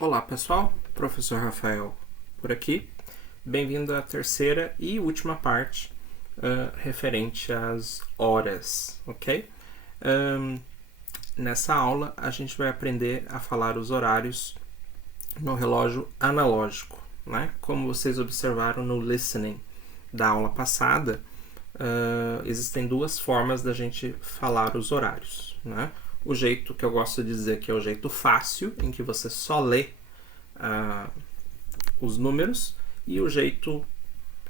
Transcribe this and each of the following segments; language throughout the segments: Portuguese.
Olá pessoal, professor Rafael por aqui. Bem-vindo à terceira e última parte referente às horas, ok? Nessa aula a gente vai aprender a falar os horários no relógio analógico, né? Como vocês observaram no listening da aula passada, existem duas formas da gente falar os horários, né? O jeito que eu gosto de dizer que é o jeito fácil, em que você só lê os números, e o jeito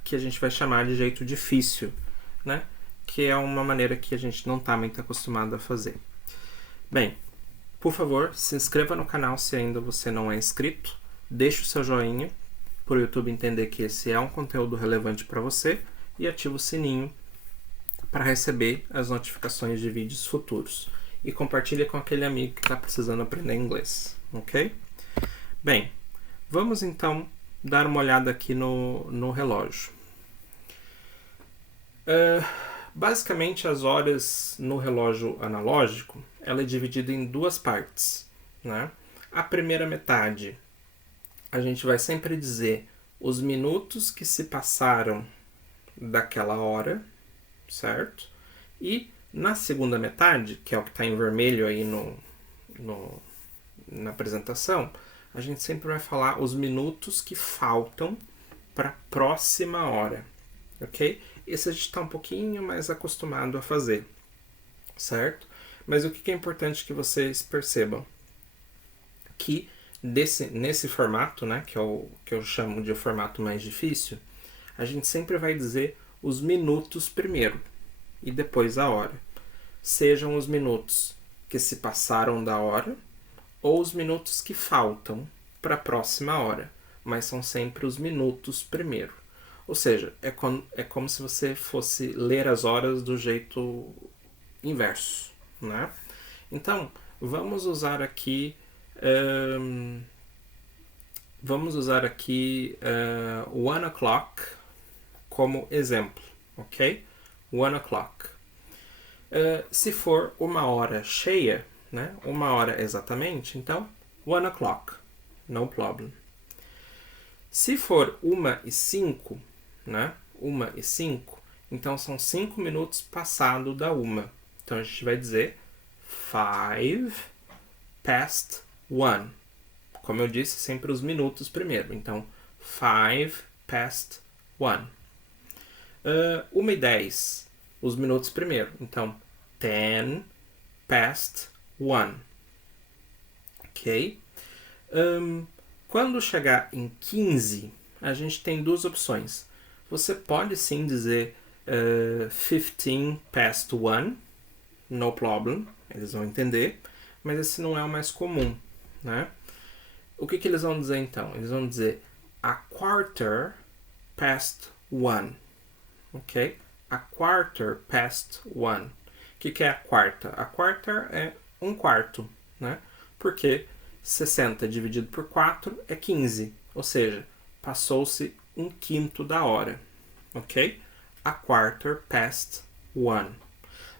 que a gente vai chamar de jeito difícil, né? Que é uma maneira que a gente não está muito acostumado a fazer. Bem, por favor, se inscreva no canal se ainda você não é inscrito, deixe o seu joinha para o YouTube entender que esse é um conteúdo relevante para você e ative o sininho para receber as notificações de vídeos futuros. E compartilhe com aquele amigo que está precisando aprender inglês, ok? Bem, vamos então dar uma olhada aqui no relógio. Basicamente, as horas no relógio analógico, ela é dividida em duas partes, né? A primeira metade, a gente vai sempre dizer os minutos que se passaram daquela hora, certo? E na segunda metade, que é o que está em vermelho aí na apresentação, a gente sempre vai falar os minutos que faltam para a próxima hora, ok? Esse a gente está um pouquinho mais acostumado a fazer, certo? Mas o que é importante que vocês percebam? Que nesse formato, né, que eu chamo de formato mais difícil, a gente sempre vai dizer os minutos primeiro e depois a hora. Sejam os minutos que se passaram da hora ou os minutos que faltam para a próxima hora, mas são sempre os minutos primeiro. Ou seja, é como se você fosse ler as horas do jeito inverso, né? Então, vamos usar aqui 1 o'clock como exemplo, ok? 1 o'clock. Se for uma hora cheia, né? Uma hora exatamente, então 1 o'clock, no problem. Se for 1:05, né? 1:05, então são 5 minutos passado da 1. Então a gente vai dizer 5 past 1. Como eu disse, sempre os minutos primeiro. Então 5 past 1. 1:10, os minutos primeiro. Então 10 past 1. Ok? Quando chegar em 15, a gente tem duas opções. Você pode sim dizer 15 past 1, no problem, eles vão entender, mas esse não é o mais comum, né? O que eles vão dizer então? Eles vão dizer a quarter past 1, ok? A quarter past 1. O que é a quarta? A quarta é um quarto, né? Porque 60 dividido por 4 é 15, ou seja, passou-se 1/5 da hora, ok? A quarter past 1.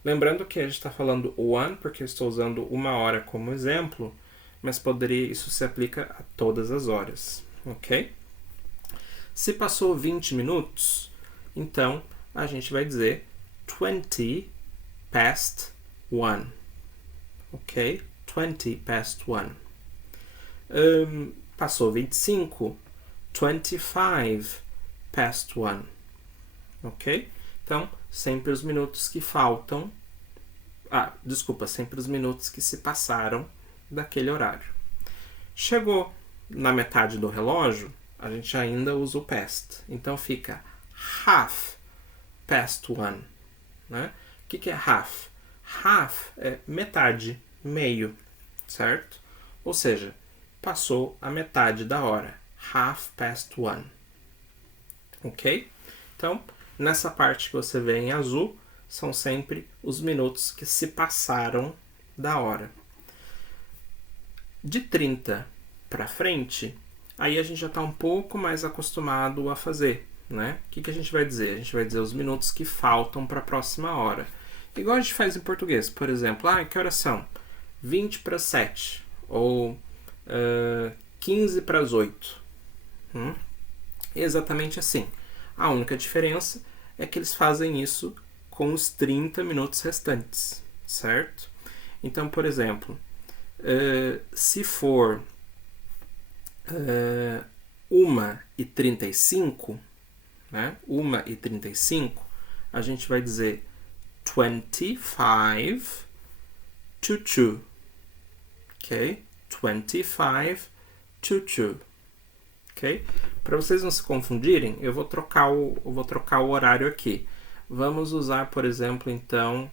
Lembrando que a gente está falando 1 porque eu estou usando uma hora como exemplo, mas isso se aplica a todas as horas, ok? Se passou 20 minutos, então a gente vai dizer 20 past 1, ok? 20 past 1. Passou 25, 25 past 1, ok? Então, sempre os minutos que faltam, sempre os minutos que se passaram daquele horário. Chegou na metade do relógio, a gente ainda usa o past, então fica half past 1, né? O que é half? Half é metade, meio, certo? Ou seja, passou a metade da hora. Half past 1. Ok? Então, nessa parte que você vê em azul, são sempre os minutos que se passaram da hora. De 30 para frente, aí a gente já está um pouco mais acostumado a fazer, né? O que a gente vai dizer? A gente vai dizer os minutos que faltam para a próxima hora. Igual a gente faz em português. Por exemplo, que horas são? 20 para 7. Ou 15 para as 8. Exatamente assim. A única diferença é que eles fazem isso com os 30 minutos restantes, certo? Então, por exemplo, se for 1h35, né? 1h35, a gente vai dizer 25 to 2. Ok? 25 to 2. Ok? Para vocês não se confundirem, eu vou trocar o horário aqui. Vamos usar, por exemplo, então,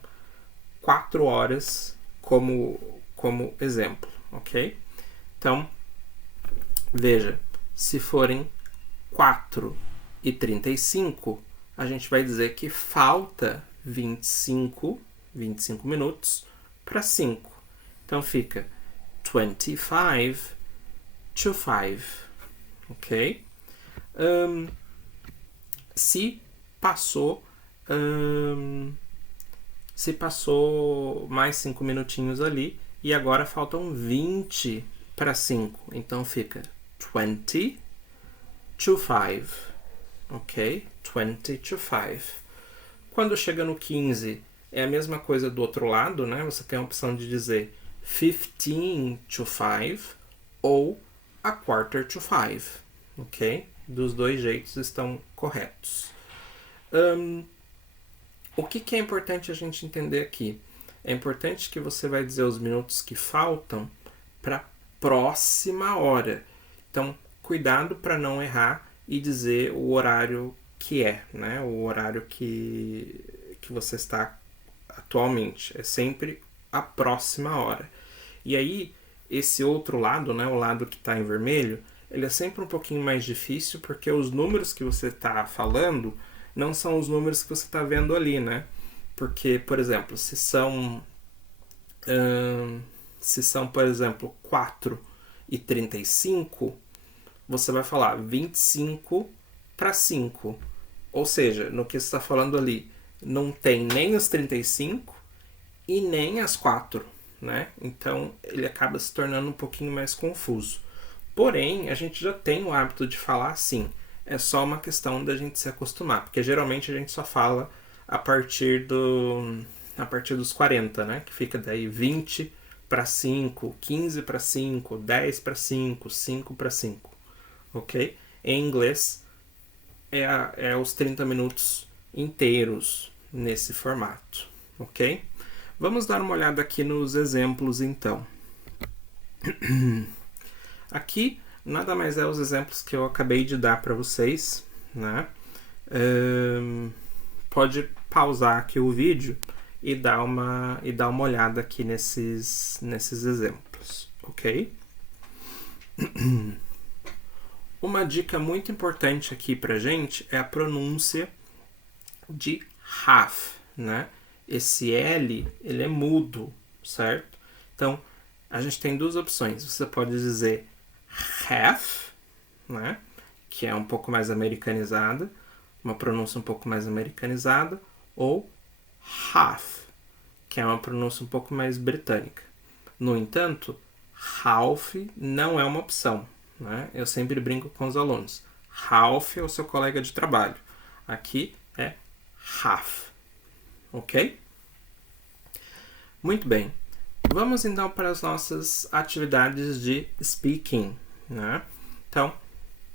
4 horas como exemplo, ok? Então, veja, se forem 4h35, a gente vai dizer que falta 25 minutos para 5. Então fica 25 to 5, ok? Se passou mais 5 minutinhos ali e agora faltam 20 para 5, então fica 20 to 5, ok? 20 to 5. Quando chega no 15, é a mesma coisa do outro lado, né? Você tem a opção de dizer 15 to 5 ou a quarter to 5, ok? Dos dois jeitos estão corretos. O que é importante a gente entender aqui? É importante que você vai dizer os minutos que faltam para a próxima hora. Então, cuidado para não errar e dizer o horário que é, né? O horário que você está atualmente. É sempre a próxima hora. E aí, esse outro lado, né? O lado que está em vermelho, ele é sempre um pouquinho mais difícil porque os números que você está falando não são os números que você está vendo ali, né? Porque, por exemplo, se são, por exemplo, 4h35, você vai falar 25 para 5. Ou seja, no que você está falando ali, não tem nem os 35 e nem as 4, né? Então, ele acaba se tornando um pouquinho mais confuso. Porém, a gente já tem o hábito de falar assim. É só uma questão da gente se acostumar, porque geralmente a gente só fala a partir dos 40, né? Que fica daí 20 para 5, 15 para 5, 10 para 5, 5 para 5, ok? Em inglês é os 30 minutos inteiros nesse formato, ok? Vamos dar uma olhada aqui nos exemplos então. Aqui nada mais é os exemplos que eu acabei de dar para vocês, né? Pode pausar aqui o vídeo e dar uma olhada aqui nesses exemplos, ok? Uma dica muito importante aqui pra gente é a pronúncia de half, né? Esse L, ele é mudo, certo? Então, a gente tem duas opções. Você pode dizer half, né? Que é um pouco mais americanizada, uma pronúncia um pouco mais americanizada, ou half, que é uma pronúncia um pouco mais britânica. No entanto, half não é uma opção, né? Eu sempre brinco com os alunos. Half é o seu colega de trabalho. Aqui é half, ok? Muito bem. Vamos então para as nossas atividades de speaking, né? Então,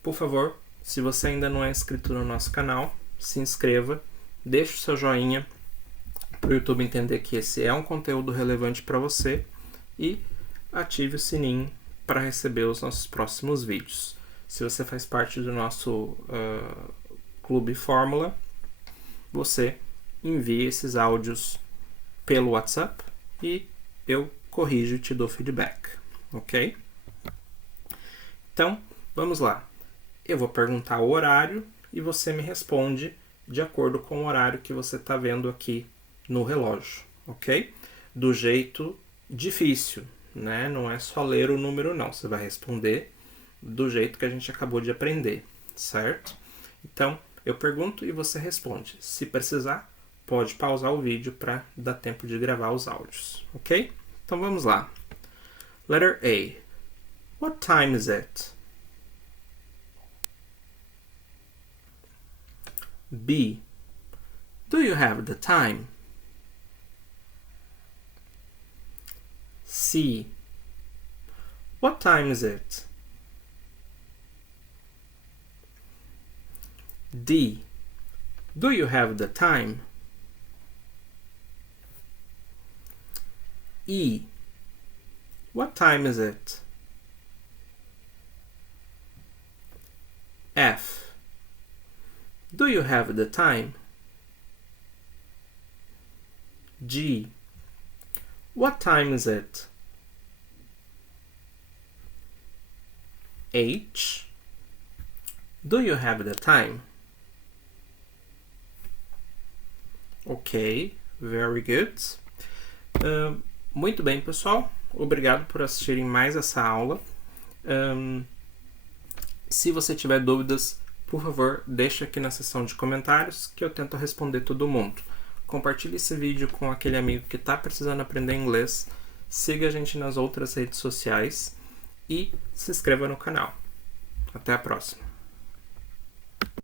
por favor, se você ainda não é inscrito no nosso canal, se inscreva, deixe o seu joinha para o YouTube entender que esse é um conteúdo relevante para você e ative o sininho para receber os nossos próximos vídeos. Se você faz parte do nosso Clube Fórmula, você envia esses áudios pelo WhatsApp e eu corrijo e te dou feedback, ok? Então, vamos lá. Eu vou perguntar o horário e você me responde de acordo com o horário que você está vendo aqui no relógio, ok? Do jeito difícil, né? Não é só ler o número, não. Você vai responder do jeito que a gente acabou de aprender, certo? Então, eu pergunto e você responde. Se precisar, pode pausar o vídeo para dar tempo de gravar os áudios, ok? Então vamos lá. Letter A. What time is it? B. Do you have the time? C. What time is it? D. Do you have the time? E. What time is it? F. Do you have the time? G. What time is it? H. Do you have the time? Ok, very good. Muito bem, pessoal. Obrigado por assistirem mais essa aula. Se você tiver dúvidas, por favor, deixa aqui na seção de comentários que eu tento responder todo mundo. Compartilhe esse vídeo com aquele amigo que está precisando aprender inglês. Siga a gente nas outras redes sociais e se inscreva no canal. Até a próxima.